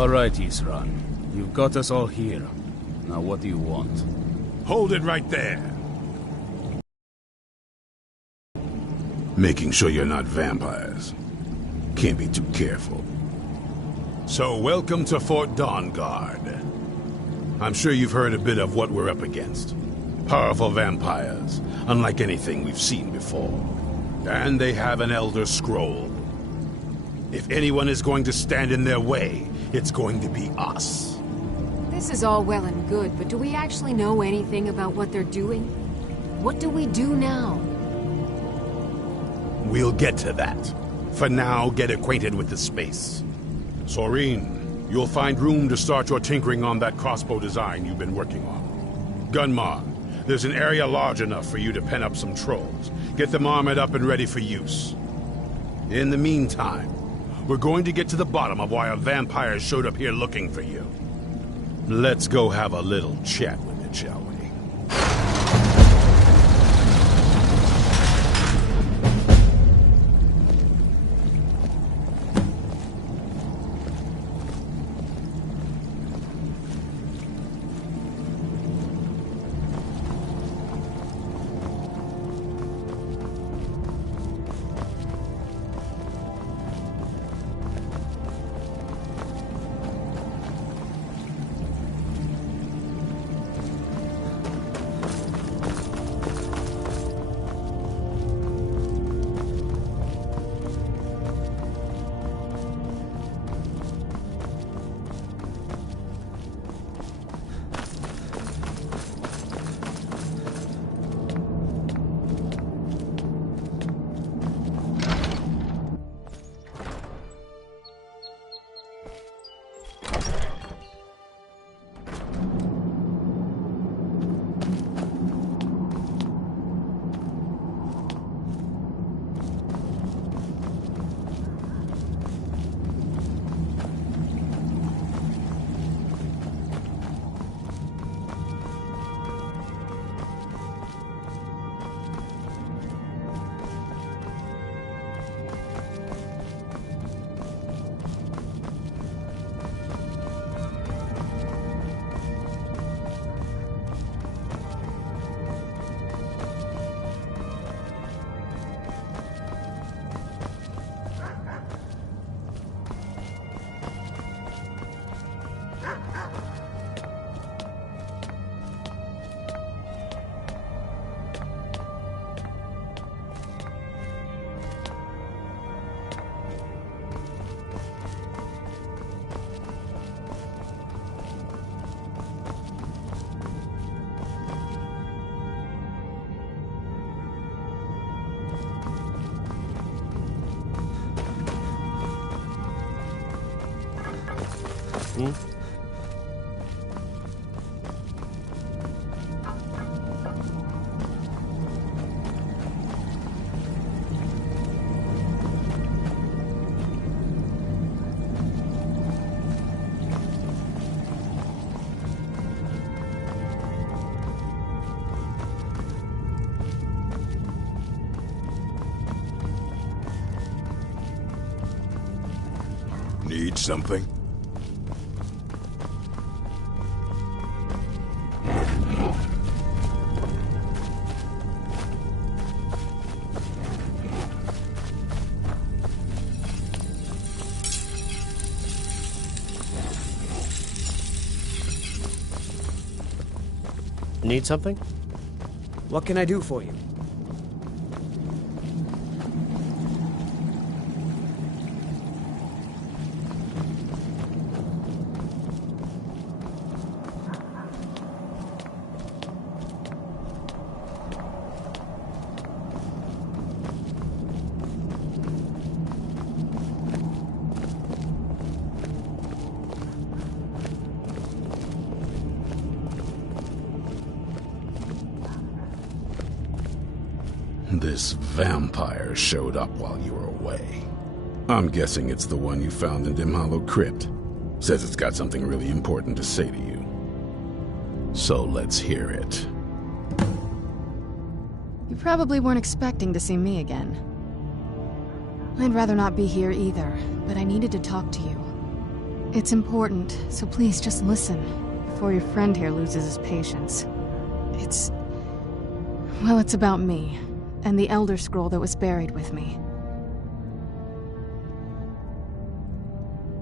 All right, Isran. You've got us all here. Now what do you want? Hold it right there. Making sure you're not vampires. Can't be too careful. So, welcome to Fort Dawnguard. I'm sure you've heard a bit of what we're up against. Powerful vampires, unlike anything we've seen before. And they have an Elder Scroll. If anyone is going to stand in their way, it's going to be us. This is all well and good, but do we actually know anything about what they're doing? What do we do now? We'll get to that. For now, get acquainted with the space. Soreen, you'll find room to start your tinkering on that crossbow design you've been working on. Gunmar, there's an area large enough for you to pen up some trolls. Get them armored up and ready for use. In the meantime, we're going to get to the bottom of why a vampire showed up here looking for you. Let's go have a little chat with it, shall we? Need something? Need something? What can I do for you? This vampire showed up while you were away. I'm guessing it's the one you found in Dim Hollow Crypt. Says it's got something really important to say to you. So let's hear it. You probably weren't expecting to see me again. I'd rather not be here either, but I needed to talk to you. It's important, so please just listen, before your friend here loses his patience. Well, it's about me, and the Elder Scroll that was buried with me.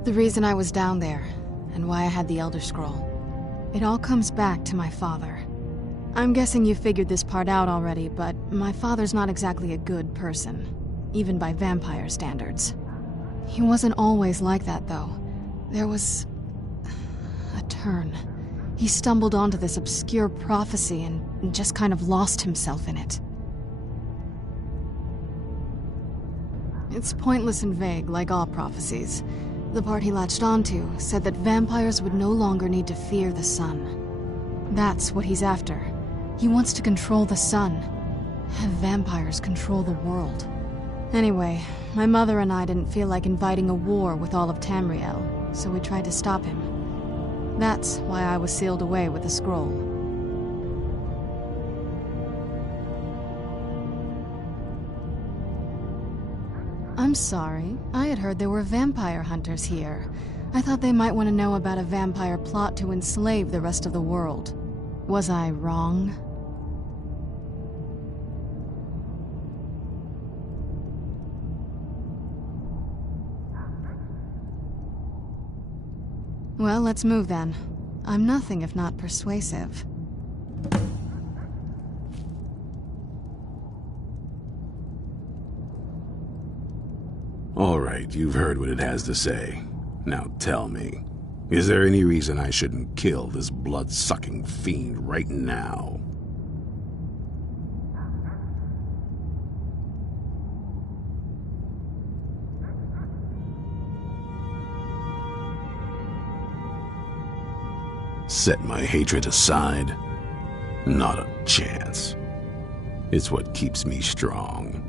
The reason I was down there, and why I had the Elder Scroll. It all comes back to my father. I'm guessing you figured this part out already, but my father's not exactly a good person, even by vampire standards. He wasn't always like that, though. There was a turn. He stumbled onto this obscure prophecy and just kind of lost himself in it. It's pointless and vague, like all prophecies. The part he latched onto said that vampires would no longer need to fear the sun. That's what he's after. He wants to control the sun. Have vampires control the world. Anyway, my mother and I didn't feel like inviting a war with all of Tamriel, so we tried to stop him. That's why I was sealed away with the scroll. I'm sorry. I had heard there were vampire hunters here. I thought they might want to know about a vampire plot to enslave the rest of the world. Was I wrong? Well, let's move then. I'm nothing if not persuasive. All right, you've heard what it has to say. Now tell me, is there any reason I shouldn't kill this blood-sucking fiend right now? Set my hatred aside? Not a chance. It's what keeps me strong.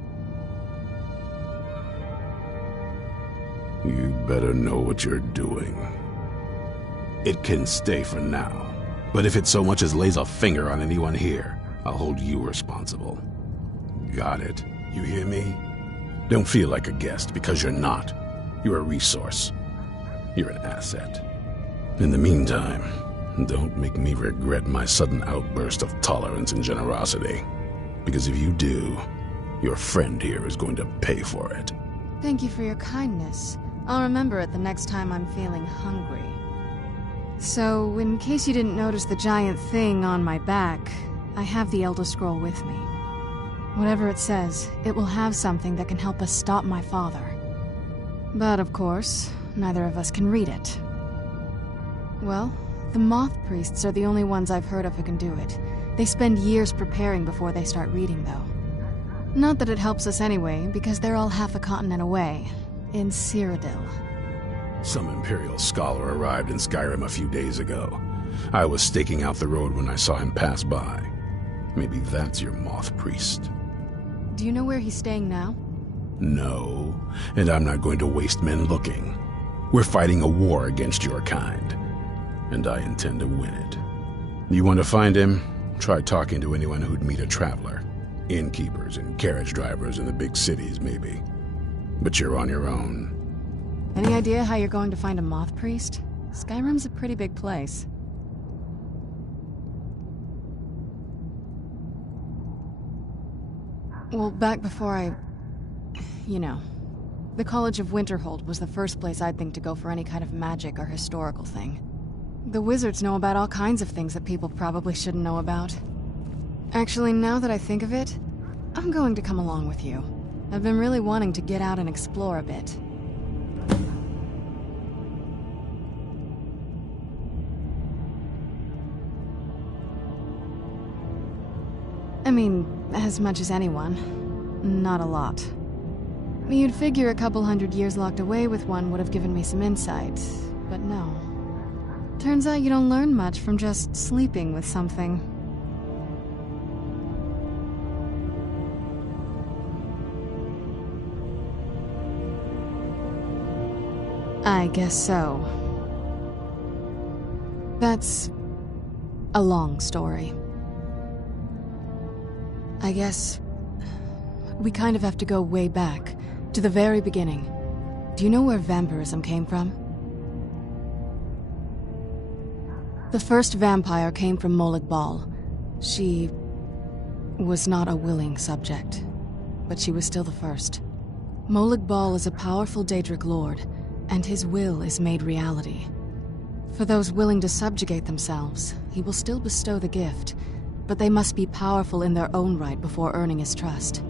You better know what you're doing. It can stay for now, but if it so much as lays a finger on anyone here, I'll hold you responsible. Got it? You hear me? Don't feel like a guest, because you're not. You're a resource. You're an asset. In the meantime, don't make me regret my sudden outburst of tolerance and generosity. Because if you do, your friend here is going to pay for it. Thank you for your kindness. I'll remember it the next time I'm feeling hungry. So, in case you didn't notice the giant thing on my back, I have the Elder Scroll with me. Whatever it says, it will have something that can help us stop my father. But of course, neither of us can read it. Well, the Moth Priests are the only ones I've heard of who can do it. They spend years preparing before they start reading, though. Not that it helps us anyway, because they're all half a continent away, in Cyrodiil. Some Imperial scholar arrived in Skyrim a few days ago. I was staking out the road when I saw him pass by. Maybe that's your Moth Priest. Do you know where he's staying now? No, and I'm not going to waste men looking. We're fighting a war against your kind, and I intend to win it. You want to find him? Try talking to anyone who'd meet a traveler. Innkeepers and carriage drivers in the big cities, maybe. But you're on your own. Any idea how you're going to find a Moth Priest? Skyrim's a pretty big place. Well, back before the College of Winterhold was the first place I'd think to go for any kind of magic or historical thing. The wizards know about all kinds of things that people probably shouldn't know about. Actually, now that I think of it, I'm going to come along with you. I've been really wanting to get out and explore a bit. I mean, as much as anyone. Not a lot. You'd figure a couple 100 years locked away with one would have given me some insight, but no. Turns out you don't learn much from just sleeping with something. I guess so. That's a long story. I guess we kind of have to go way back, to the very beginning. Do you know where vampirism came from? The first vampire came from Molag Bal. She was not a willing subject, but she was still the first. Molag Bal is a powerful Daedric lord, and his will is made reality. For those willing to subjugate themselves, he will still bestow the gift, but they must be powerful in their own right before earning his trust.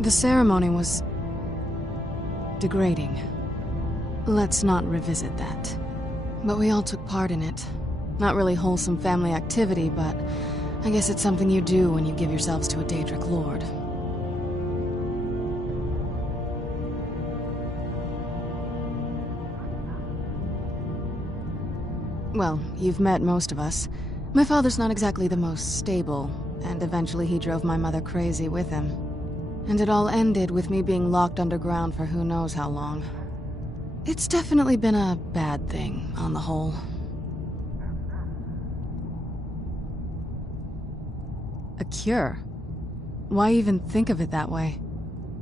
The ceremony was degrading. Let's not revisit that. But we all took part in it. Not really wholesome family activity, but I guess it's something you do when you give yourselves to a Daedric lord. Well, you've met most of us. My father's not exactly the most stable, and eventually he drove my mother crazy with him. And it all ended with me being locked underground for who knows how long. It's definitely been a bad thing, on the whole. A cure? Why even think of it that way?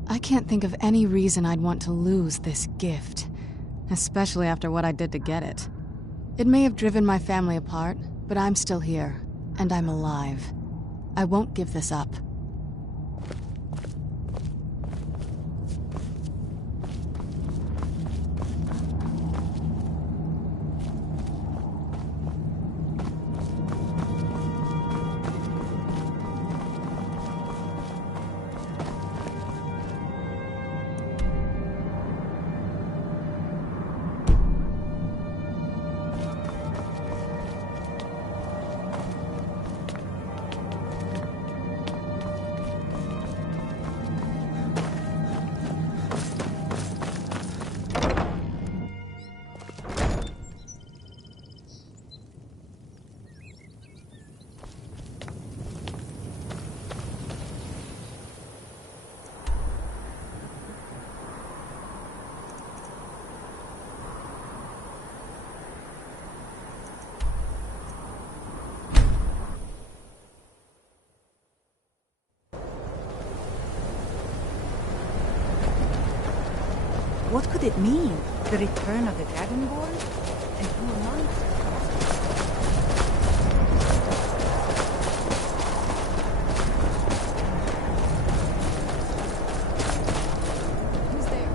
I can't think of any reason I'd want to lose this gift, especially after what I did to get it. It may have driven my family apart, but I'm still here, and I'm alive. I won't give this up. What could it mean? The return of the Dragonborn? And who amongst them? Who's there?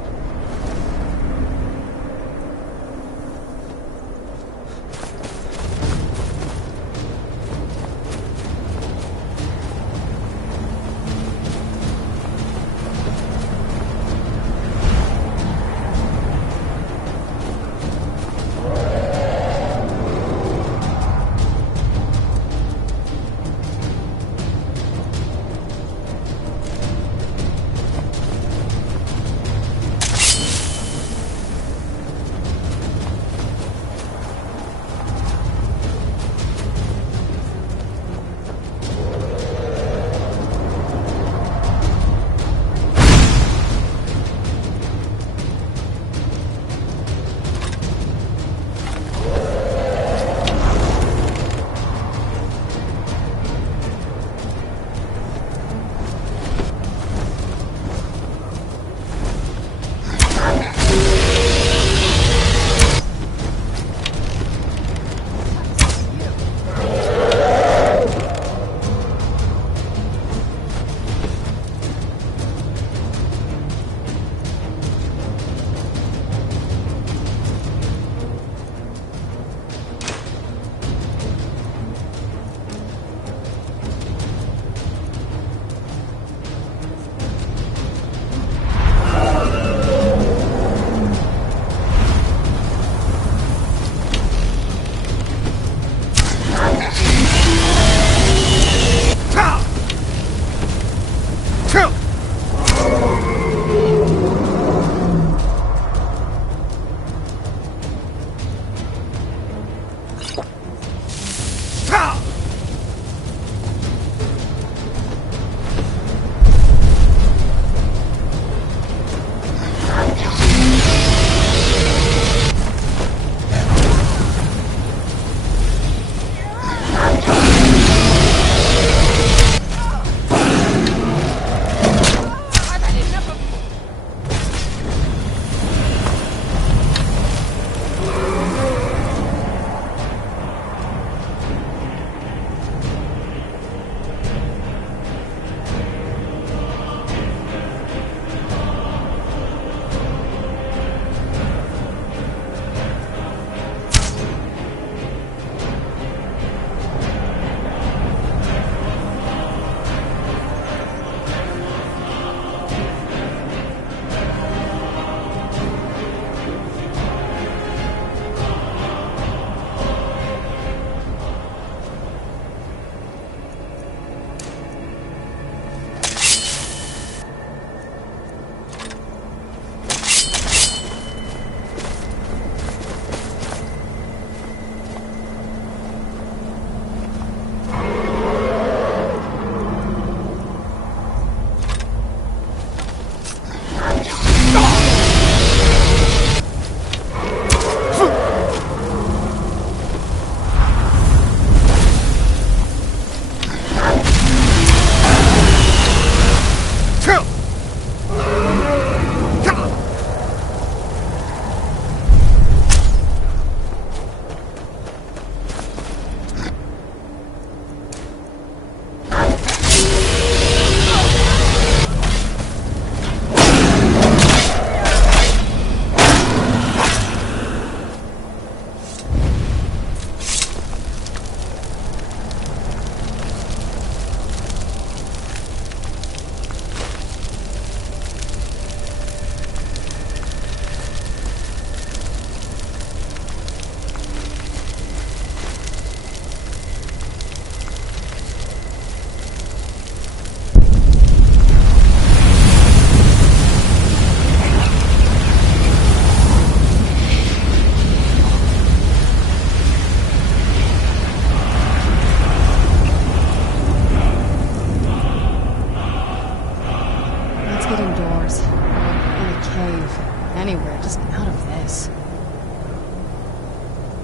this?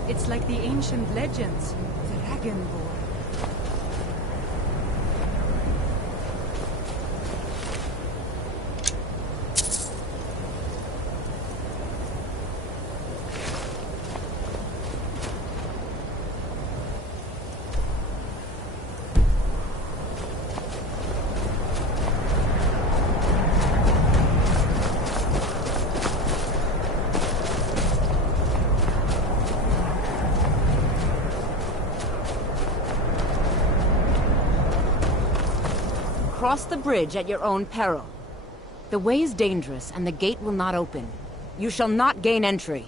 It's like the ancient legends. Dragonborn. Cross the bridge at your own peril. The way is dangerous, and the gate will not open. You shall not gain entry.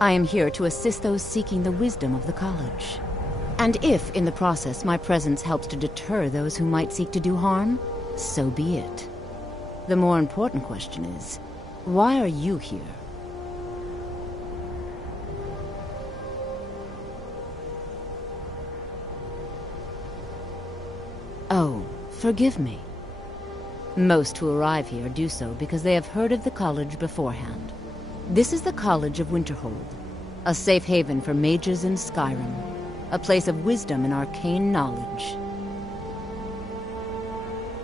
I am here to assist those seeking the wisdom of the college. And if, in the process, my presence helps to deter those who might seek to do harm, so be it. The more important question is, why are you here? Oh, forgive me. Most who arrive here do so because they have heard of the college beforehand. This is the College of Winterhold, a safe haven for mages in Skyrim, a place of wisdom and arcane knowledge.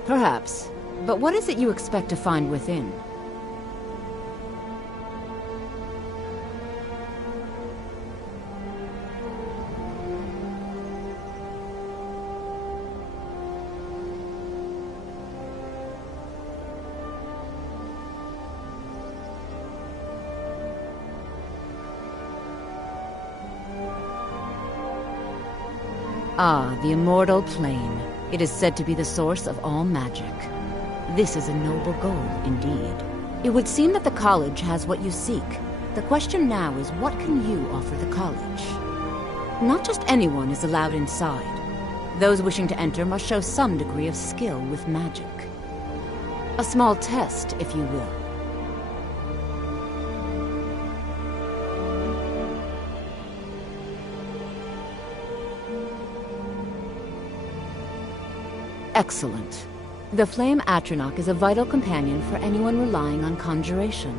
Perhaps, but what is it you expect to find within? Ah, the Immortal Plane. It is said to be the source of all magic. This is a noble goal, indeed. It would seem that the college has what you seek. The question now is, what can you offer the college? Not just anyone is allowed inside. Those wishing to enter must show some degree of skill with magic. A small test, if you will. Excellent. The Flame Atronach is a vital companion for anyone relying on conjuration.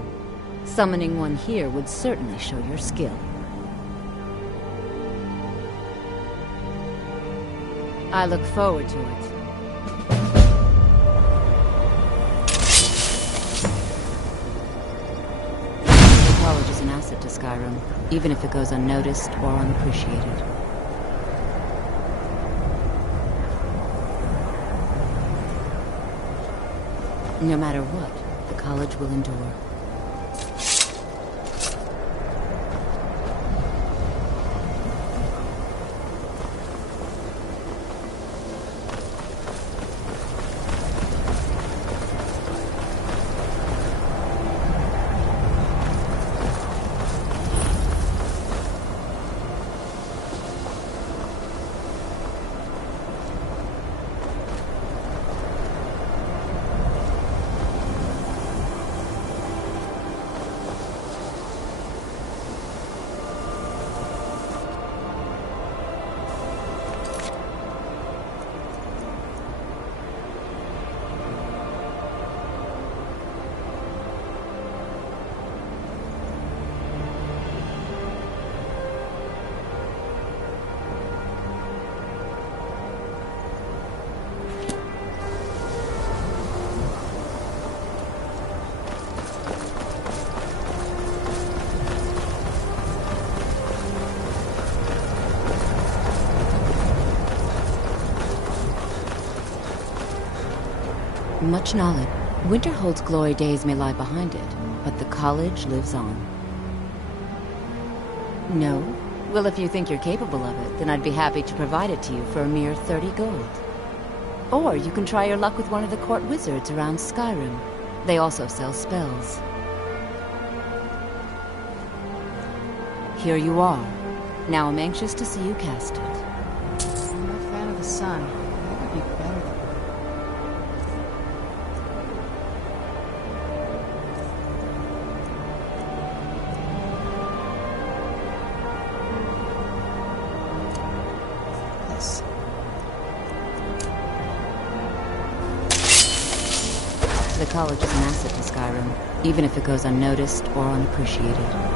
Summoning one here would certainly show your skill. I look forward to it. The college is an asset to Skyrim, even if it goes unnoticed or unappreciated. No matter what, the college will endure. Much knowledge. Winterhold's glory days may lie behind it, but the college lives on. No? Well, if you think you're capable of it, then I'd be happy to provide it to you for a mere 30 gold. Or you can try your luck with one of the court wizards around Skyrim. They also sell spells. Here you are. Now I'm anxious to see you cast it. I'm not a fan of the sun. That would be better than... college is an asset to Skyrim, even if it goes unnoticed or unappreciated.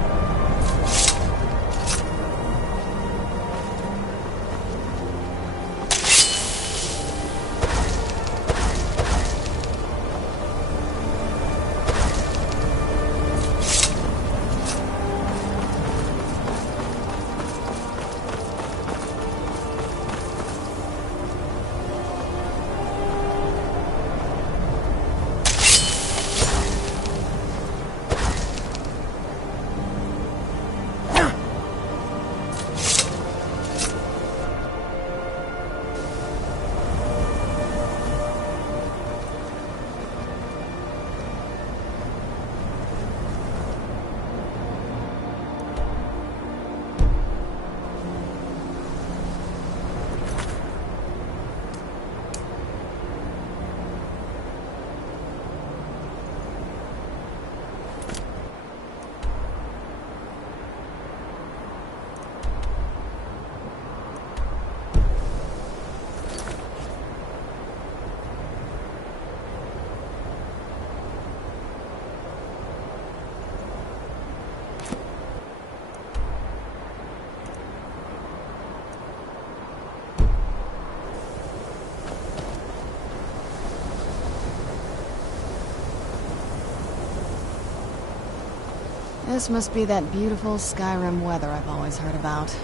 This must be that beautiful Skyrim weather I've always heard about.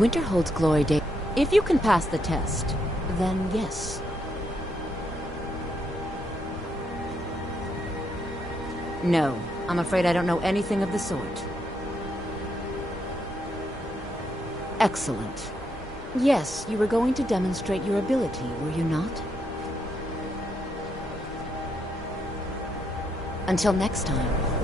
Winter holds glory day. If you can pass the test, then yes. No, I'm afraid I don't know anything of the sort. Excellent. Yes, you were going to demonstrate your ability, were you not? Until next time.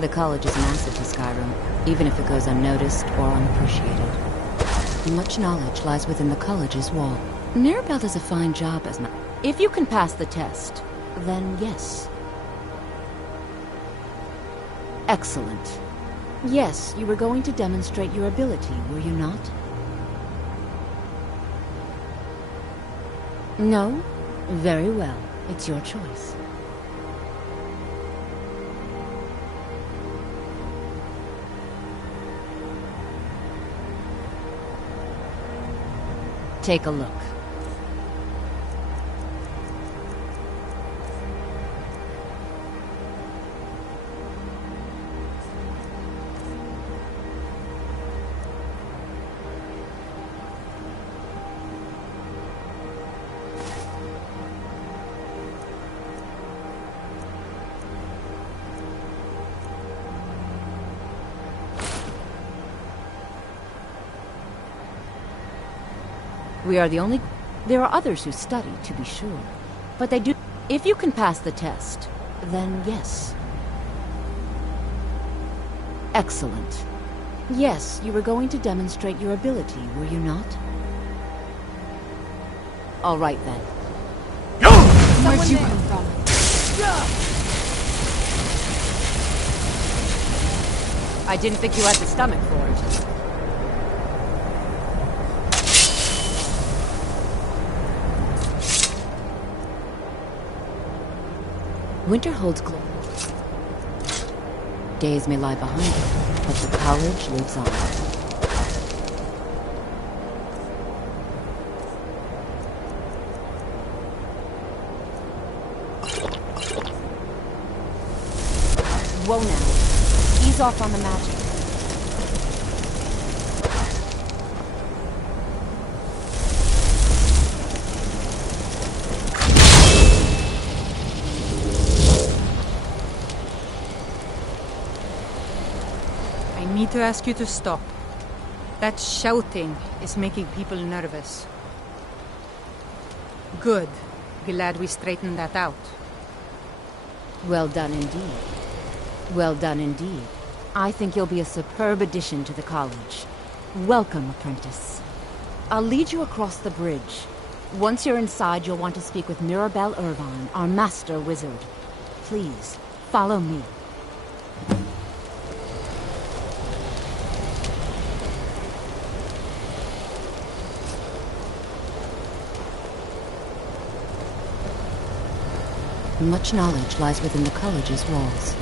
The college is an asset to Skyrim, even if it goes unnoticed or unappreciated. Much knowledge lies within the college's wall. Mirabelle does a fine job as If you can pass the test, then yes. Excellent. Yes, you were going to demonstrate your ability, were you not? No? Very well. It's your choice. Take a look. We are the only... There are others who study, to be sure. But they do... If you can pass the test, then yes. Excellent. Yes, you were going to demonstrate your ability, were you not? All right, then. Where'd you come from? I didn't think you had the stomach for it. Winter holds glory. Days may lie behind it, but the college lives on. Whoa now. Ease off on the magic. to ask you to stop. That shouting is making people nervous. Good. Glad we straightened that out. Well done indeed. Well done indeed. I think you'll be a superb addition to the college. Welcome, apprentice. I'll lead you across the bridge. Once you're inside, you'll want to speak with Mirabelle Irvine, our master wizard. Please, follow me. Much knowledge lies within the college's walls.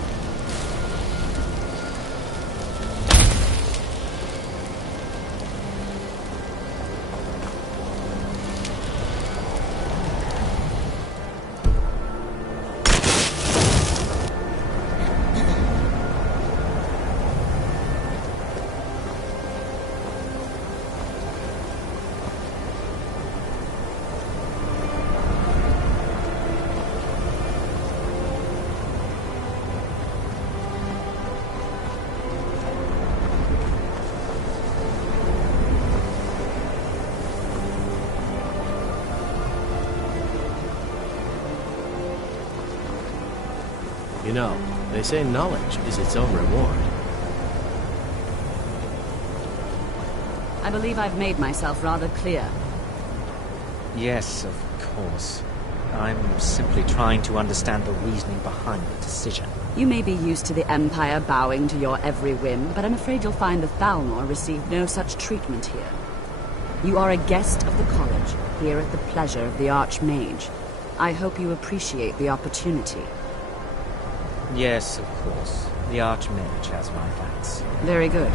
You know, they say knowledge is its own reward. I believe I've made myself rather clear. Yes, of course. I'm simply trying to understand the reasoning behind the decision. You may be used to the Empire bowing to your every whim, but I'm afraid you'll find the Thalmor receive no such treatment here. You are a guest of the college, here at the pleasure of the Archmage. I hope you appreciate the opportunity. Yes, of course. The Archmage has my thanks. Very good.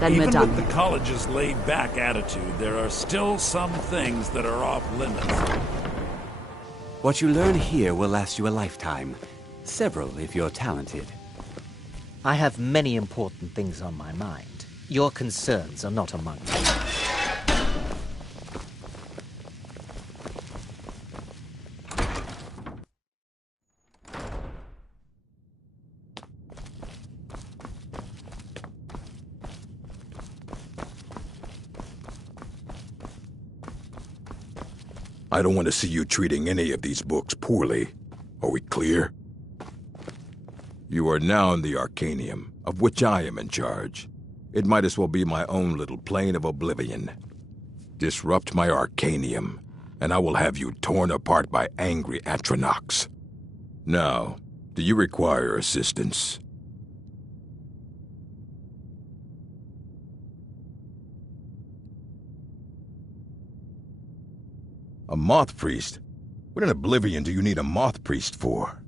Then Even we're done. with the college's laid-back attitude, there are still some things that are off-limits. What you learn here will last you a lifetime. Several, if you're talented. I have many important things on my mind. Your concerns are not among them. I don't want to see you treating any of these books poorly. Are we clear? You are now in the Arcanium, of which I am in charge. It might as well be my own little plane of oblivion. Disrupt my Arcanium, and I will have you torn apart by angry Atronachs. Now, do you require assistance? A moth priest? What in oblivion do you need a moth priest for?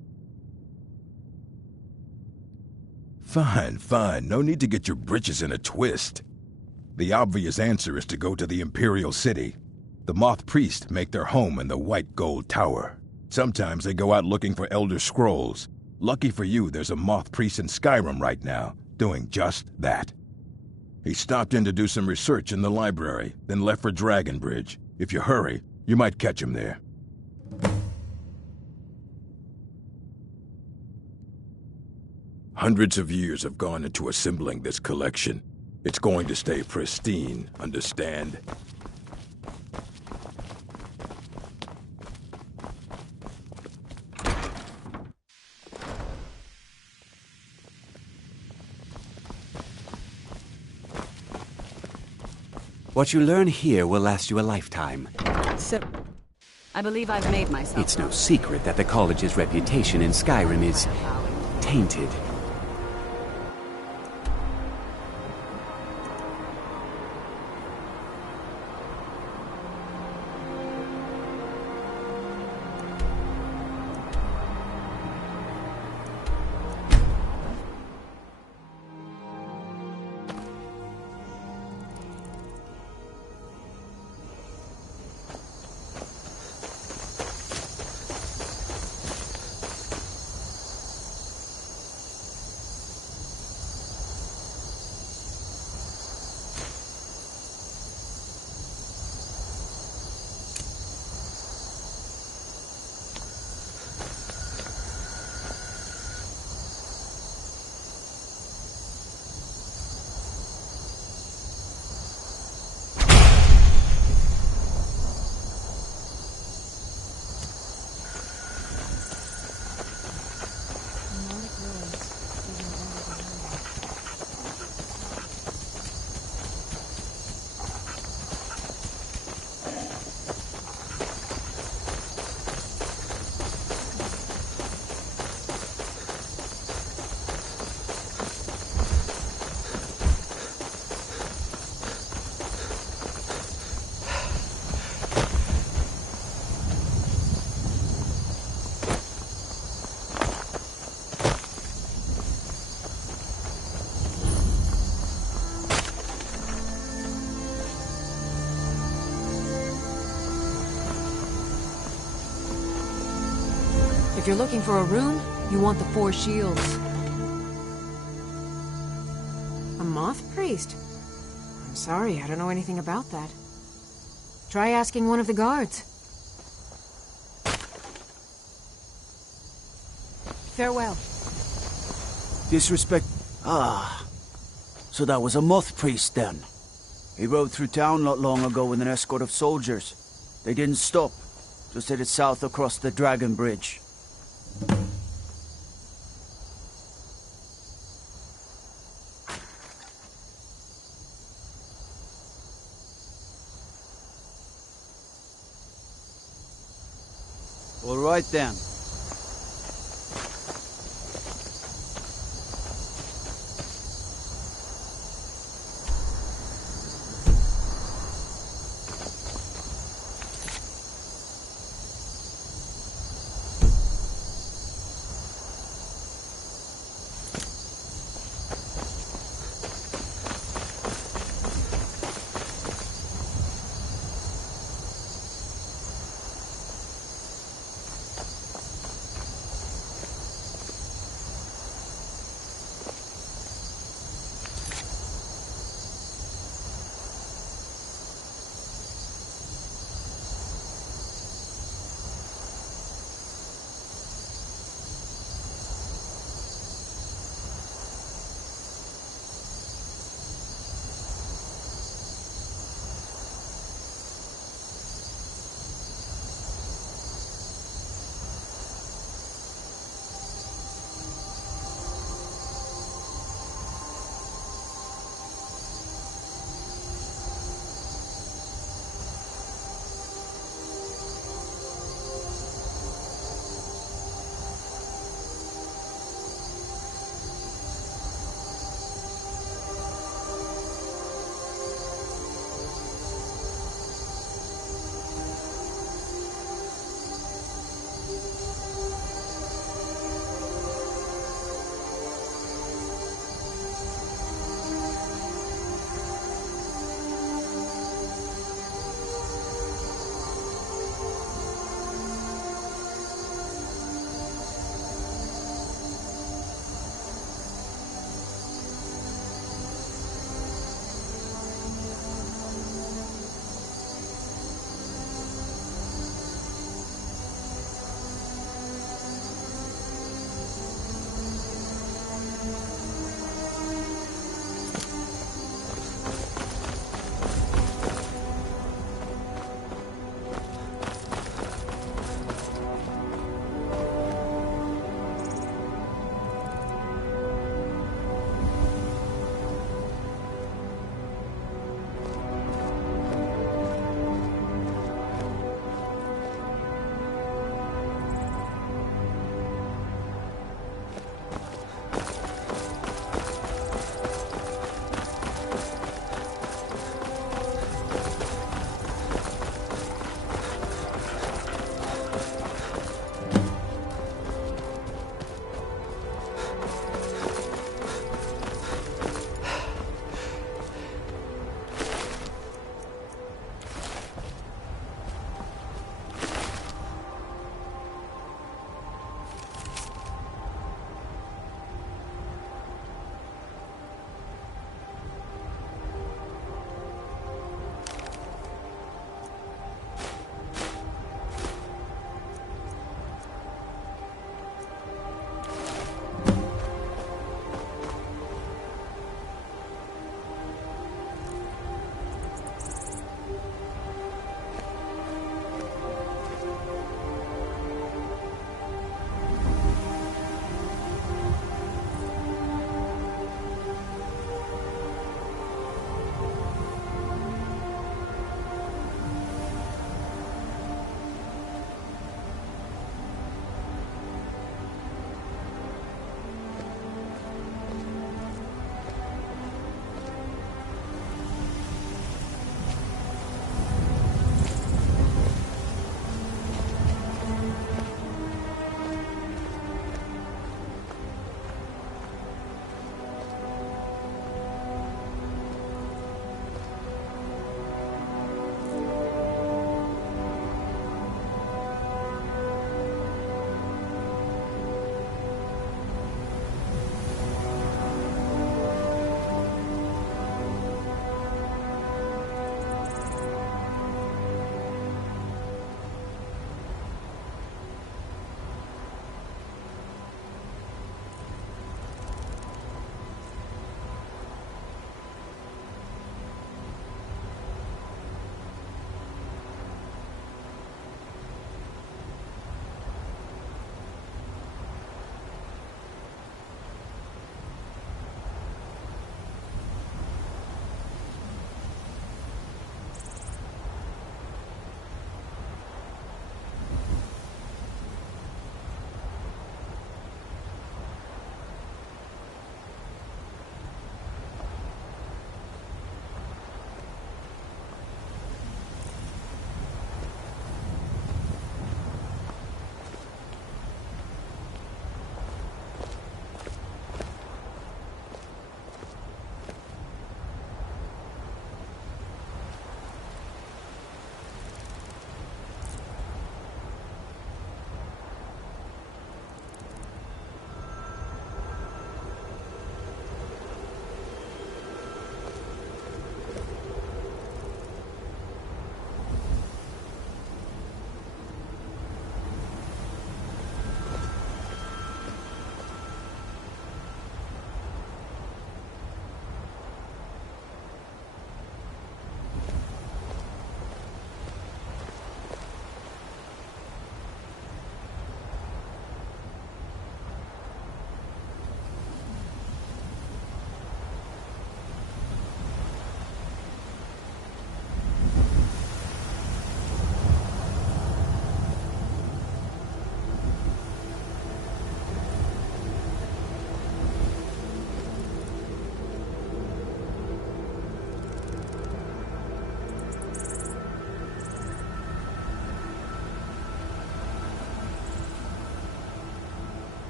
Fine, fine. No need to get your britches in a twist. The obvious answer is to go to the Imperial City. The moth priests make their home in the White Gold Tower. Sometimes they go out looking for Elder Scrolls. Lucky for you, there's a moth priest in Skyrim right now, doing just that. He stopped in to do some research in the library, then left for Dragonbridge. If you hurry, you might catch him there. Hundreds of years have gone into assembling this collection. It's going to stay pristine, understand? What you learn here will last you a lifetime. I believe I've made myself. It's no secret that the college's reputation in Skyrim is tainted. If you're looking for a rune, you want the 4 shields. A moth priest? I'm sorry, I don't know anything about that. Try asking one of the guards. Farewell. Disrespect... Ah. So that was a moth priest then. He rode through town not long ago with an escort of soldiers. They didn't stop. Just headed south across the Dragon Bridge. All right then.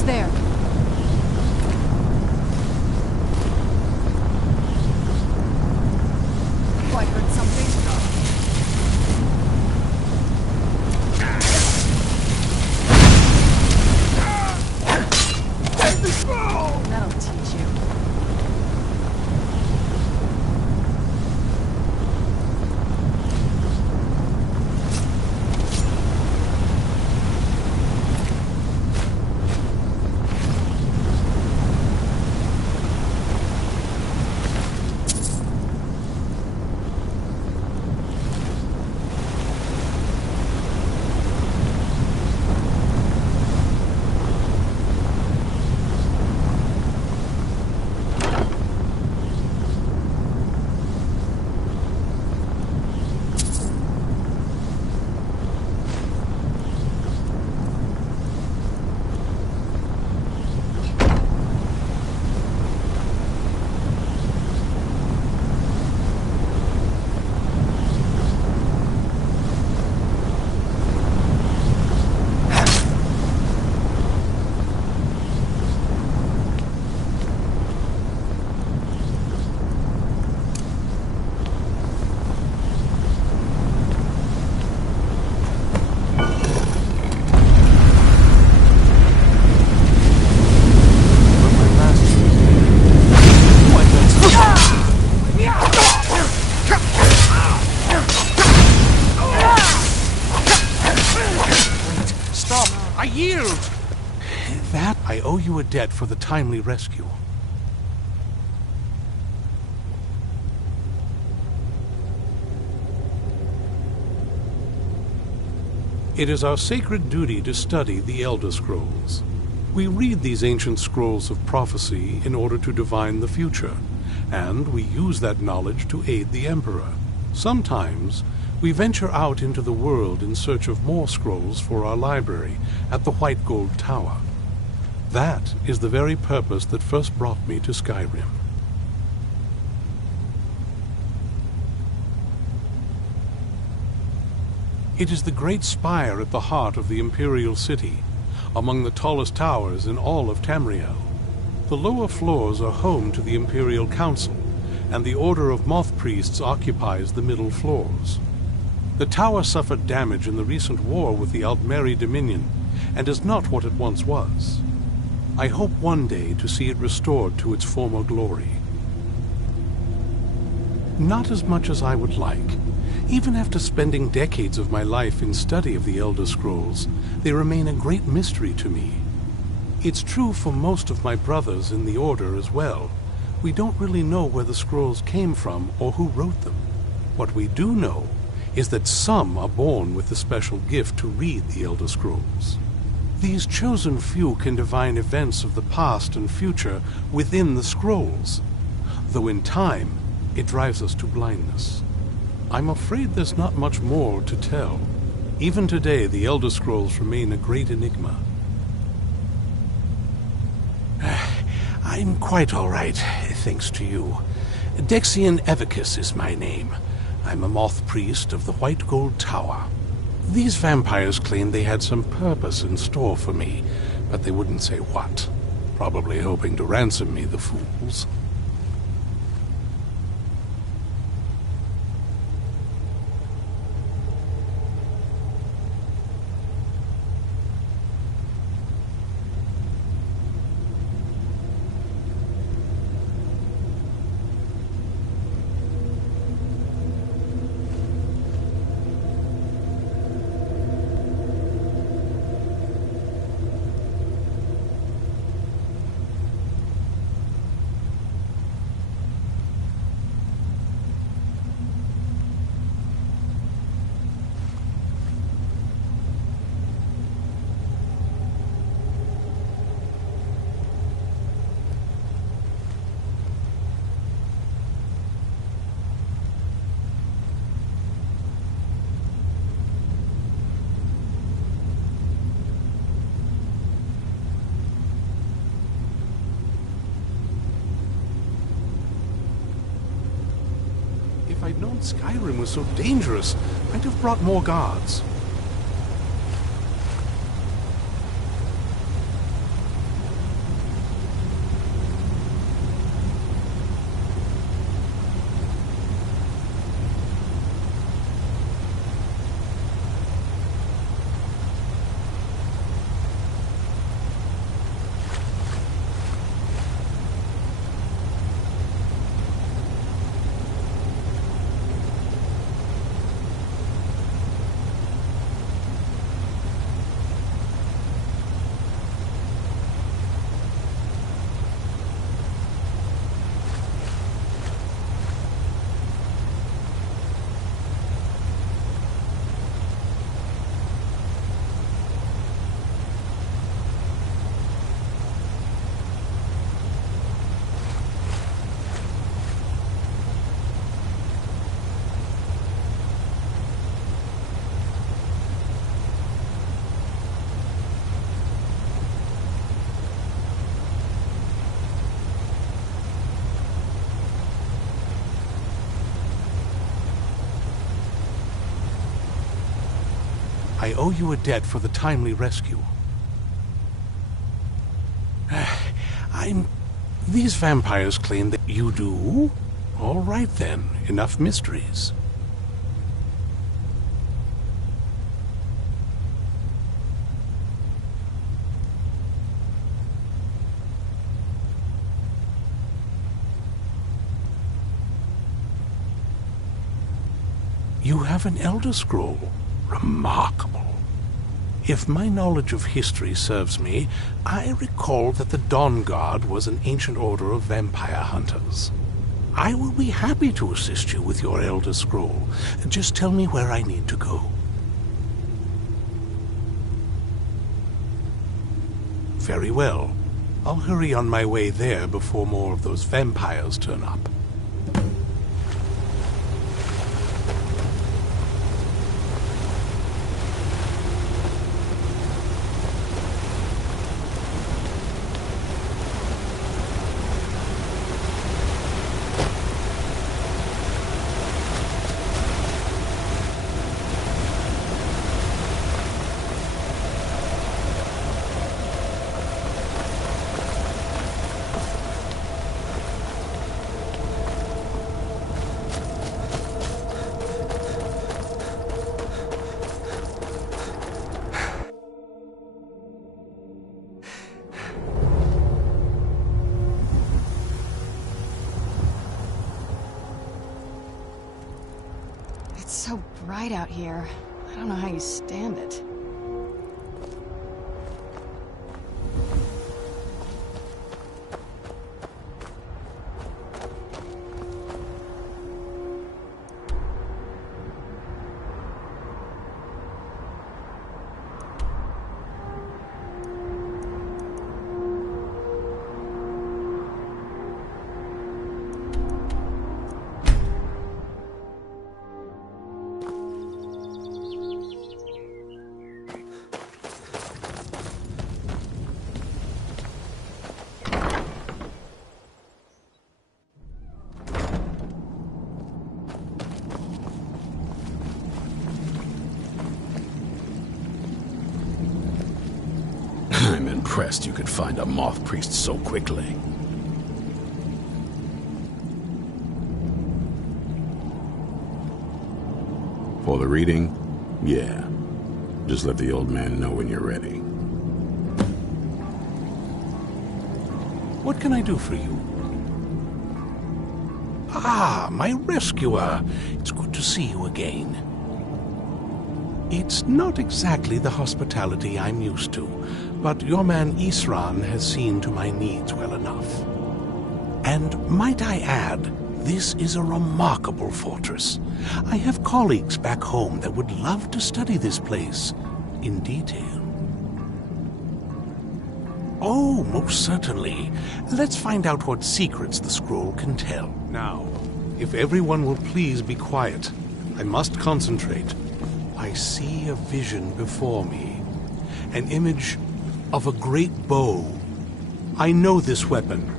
Who's there? Oh, I heard something. That'll teach you. I yield! That I owe you a debt for the timely rescue. It is our sacred duty to study the Elder Scrolls. We read these ancient scrolls of prophecy in order to divine the future, and we use that knowledge to aid the Emperor. Sometimes, we venture out into the world in search of more scrolls for our library at the White Gold Tower. That is the very purpose that first brought me to Skyrim. It is the great spire at the heart of the Imperial City, among the tallest towers in all of Tamriel. The lower floors are home to the Imperial Council, and the Order of Moth Priests occupies the middle floors. The tower suffered damage in the recent war with the Aldmeri Dominion, and is not what it once was. I hope one day to see it restored to its former glory. Not as much as I would like. Even after spending decades of my life in study of the Elder Scrolls, they remain a great mystery to me. It's true for most of my brothers in the Order as well. We don't really know where the scrolls came from or who wrote them. What we do know is that some are born with the special gift to read the Elder Scrolls. These chosen few can divine events of the past and future within the scrolls, though in time it drives us to blindness. I'm afraid there's not much more to tell. Even today, the Elder Scrolls remain a great enigma. I'm quite all right, thanks to you. Dexian Evicus is my name. I'm a moth priest of the White Gold Tower. These vampires claimed they had some purpose in store for me, but they wouldn't say what. Probably hoping to ransom me, the fools. If I'd known Skyrim was so dangerous, I'd have brought more guards. I owe you a debt for the timely rescue. These vampires claim that you do? All right then, enough mysteries. You have an Elder Scroll. Remarkable. If my knowledge of history serves me, I recall that the Dawn Guard was an ancient order of vampire hunters. I will be happy to assist you with your Elder Scroll. Just tell me where I need to go. Very well. I'll hurry on my way there before more of those vampires turn up. It's so bright out here. I don't know how you stand it. I'm impressed you could find a moth priest so quickly. For the reading? Yeah. Just let the old man know when you're ready. What can I do for you? Ah, my rescuer. It's good to see you again. It's not exactly the hospitality I'm used to, but your man Isran has seen to my needs well enough. And might I add, this is a remarkable fortress. I have colleagues back home that would love to study this place in detail. Oh, most certainly. Let's find out what secrets the scroll can tell. Now, if everyone will please be quiet, I must concentrate. I see a vision before me, an image of a great bow. I know this weapon.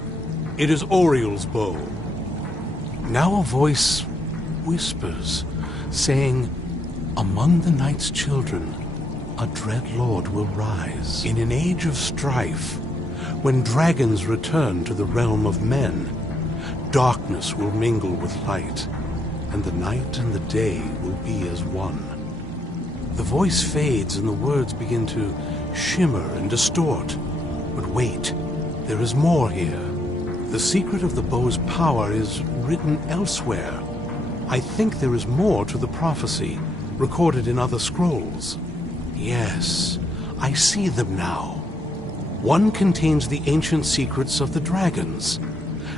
It is Oriel's bow. Now a voice whispers, saying, "Among the night's children, a dread lord will rise. In an age of strife, when dragons return to the realm of men, darkness will mingle with light, and the night and the day will be as one." The voice fades and the words begin to shimmer and distort. But wait, there is more here. The secret of the bow's power is written elsewhere. I think there is more to the prophecy, recorded in other scrolls. Yes, I see them now. One contains the ancient secrets of the dragons,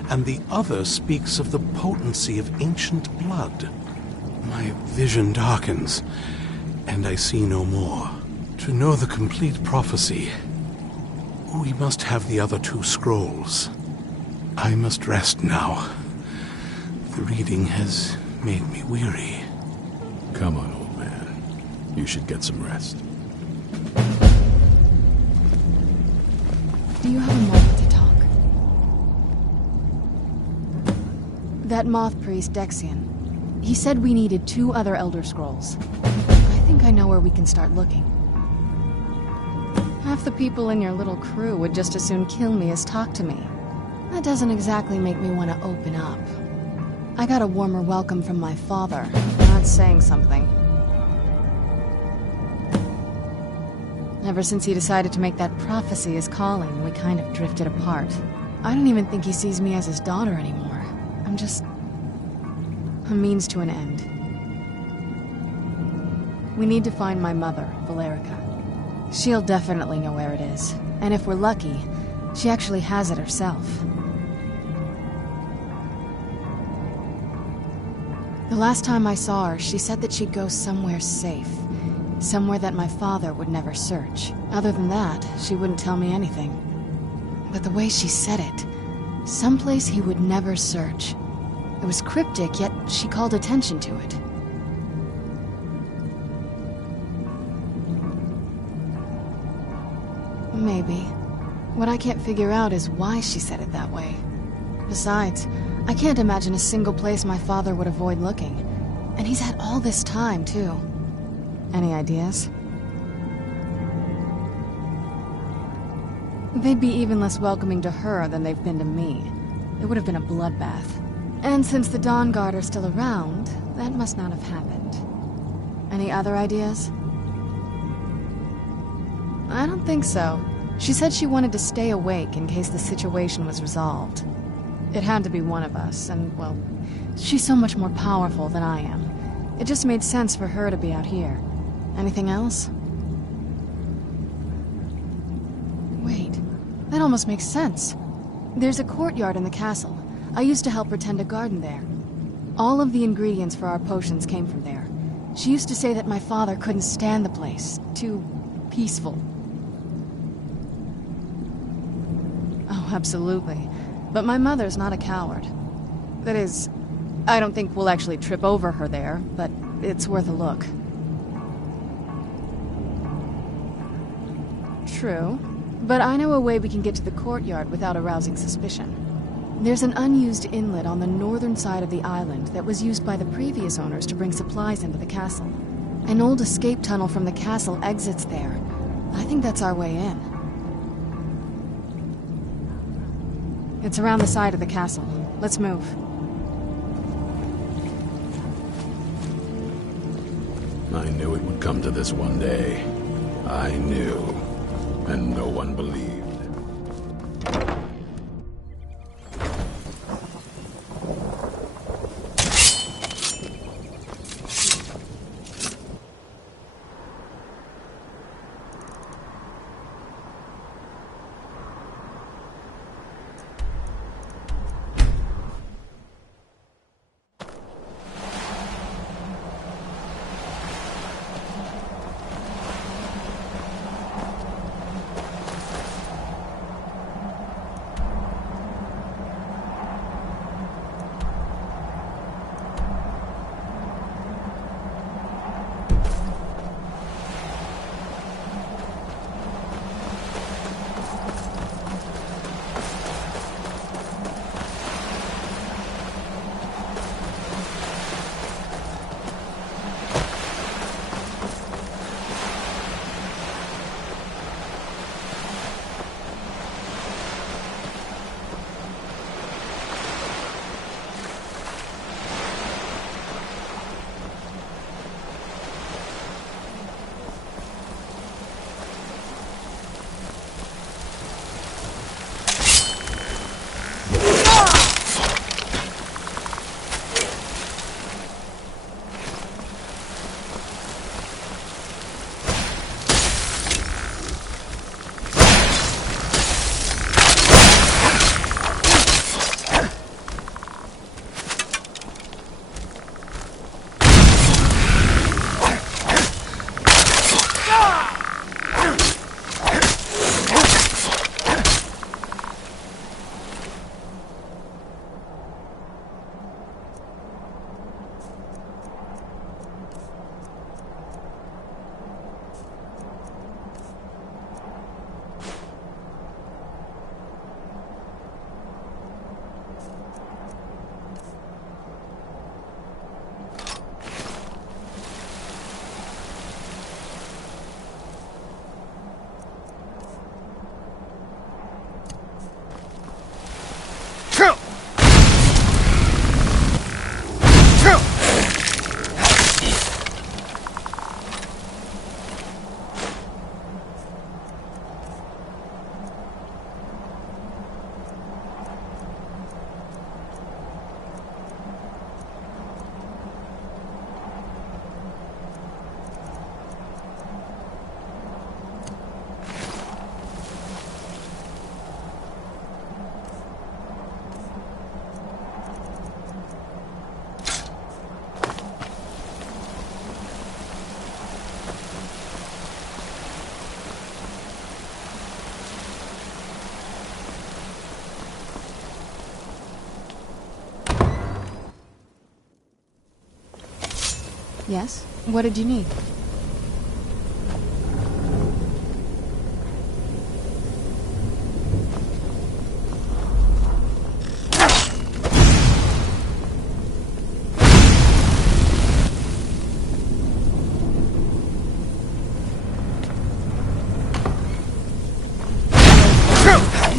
and the other speaks of the potency of ancient blood. My vision darkens, and I see no more. To know the complete prophecy, we must have the other two scrolls. I must rest now. The reading has made me weary. Come on, old man. You should get some rest. Do you have a moment to talk? That moth priest, Dexian, he said we needed 2 other Elder Scrolls. I think think I know where we can start looking. Half the people in your little crew would just as soon kill me as talk to me. That doesn't exactly make me want to open up. I got a warmer welcome from my father. Not saying something. Ever since he decided to make that prophecy his calling, we kind of drifted apart. I don't even think he sees me as his daughter anymore. I'm just a means to an end. We need to find my mother, Valerica. She'll definitely know where it is. And if we're lucky, she actually has it herself. The last time I saw her, she said that she'd go somewhere safe. Somewhere that my father would never search. Other than that, she wouldn't tell me anything. But the way she said it, someplace he would never search. It was cryptic, yet she called attention to it. Maybe. What I can't figure out is why she said it that way. Besides, I can't imagine a single place my father would avoid looking. And he's had all this time, too. Any ideas? They'd be even less welcoming to her than they've been to me. It would have been a bloodbath. And since the Dawn Guard are still around, that must not have happened. Any other ideas? I don't think so. She said she wanted to stay awake in case the situation was resolved. It had to be one of us, and, well, she's so much more powerful than I am. It just made sense for her to be out here. Anything else? Wait, that almost makes sense. There's a courtyard in the castle. I used to help her tend a garden there. All of the ingredients for our potions came from there. She used to say that my father couldn't stand the place. Too peaceful. Oh, absolutely. But my mother's not a coward. That is, I don't think we'll actually trip over her there, but it's worth a look. True, but I know a way we can get to the courtyard without arousing suspicion. There's an unused inlet on the northern side of the island that was used by the previous owners to bring supplies into the castle. An old escape tunnel from the castle exits there. I think that's our way in. It's around the side of the castle. Let's move. I knew it would come to this one day. I knew. And no one believed. Yes? What did you need?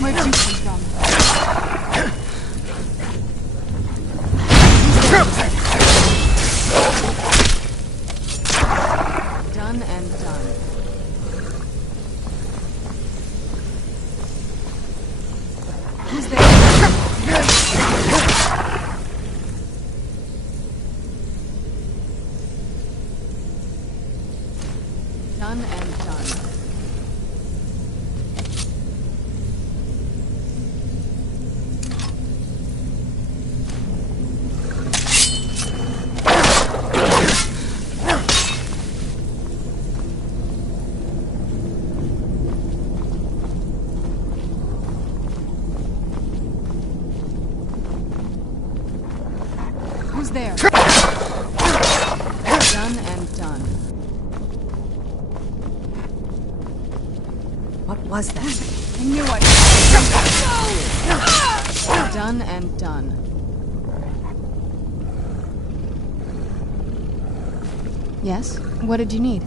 Where'd you come from? Done and done. Who's there? Done and done. Who's there? Done and done. What was that? I knew it. Done and done. Yes? What did you need?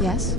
Yes?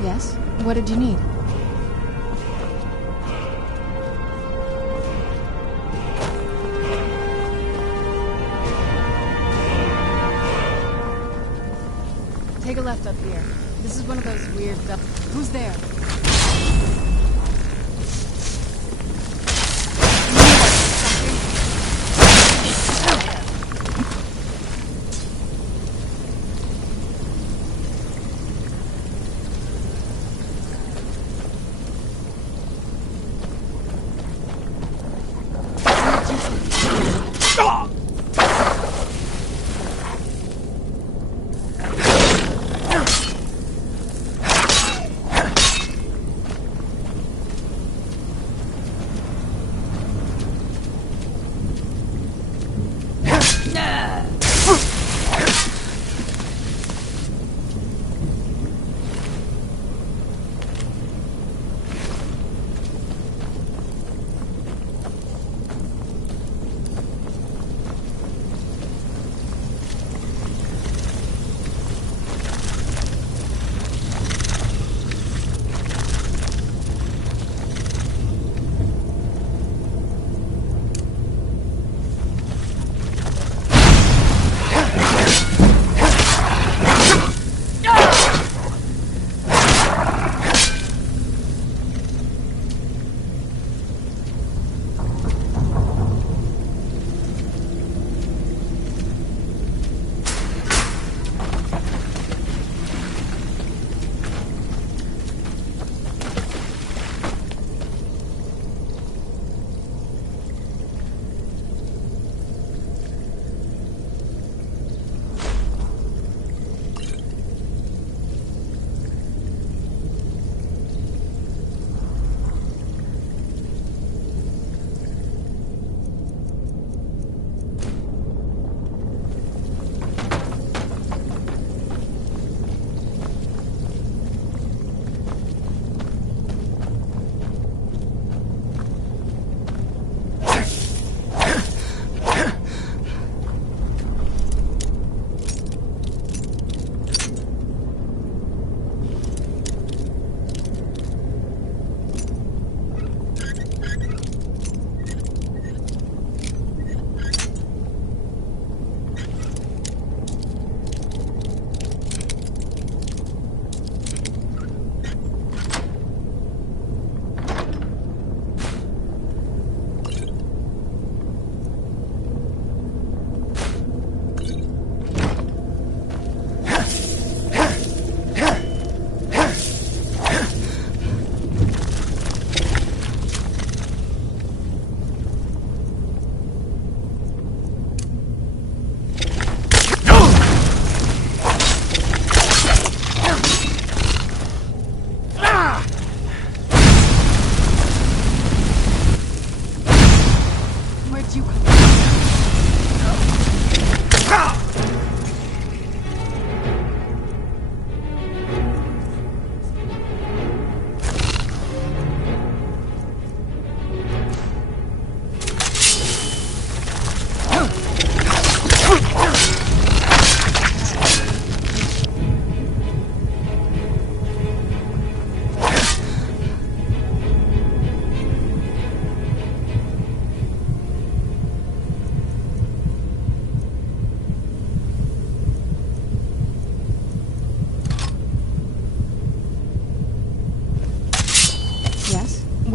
Yes? What did you need? Take a left up here. This is one of those weird... Who's there?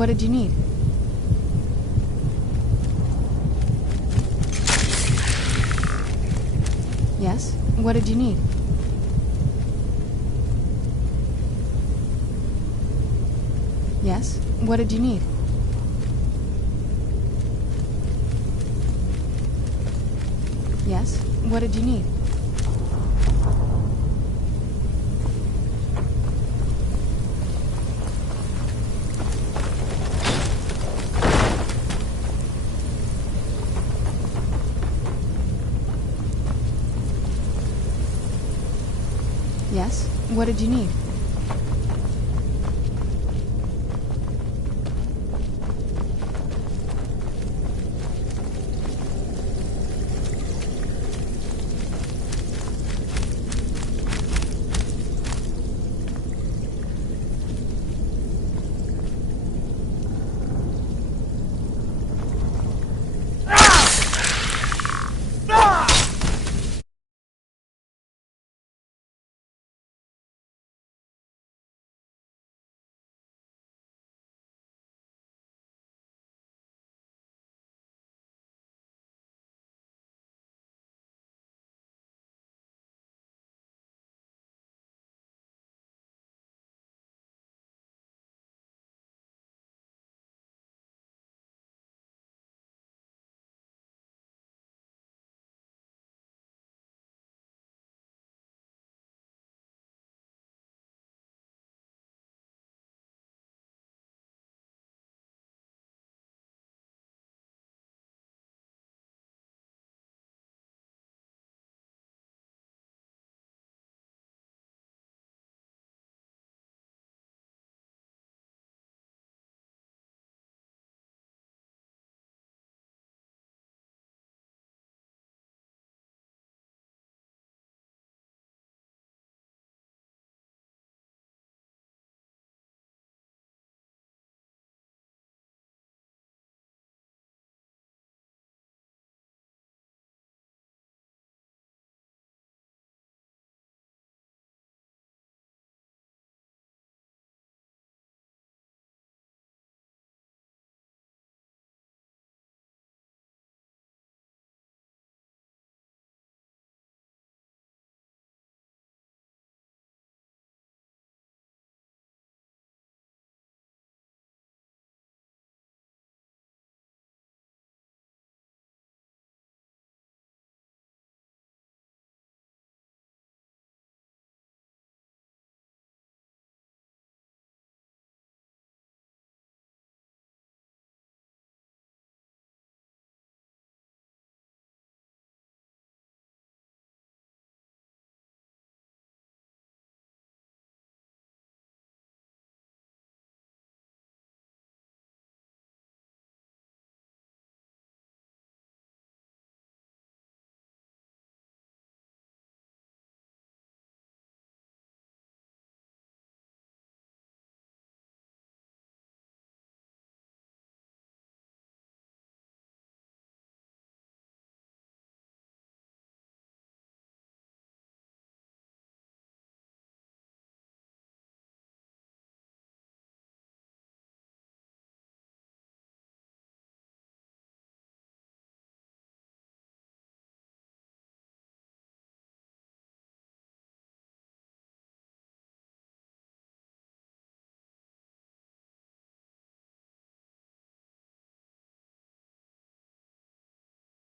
What did you need? Yes? What did you need? Yes? What did you need? Yes? What did you need? Yes? What did you need?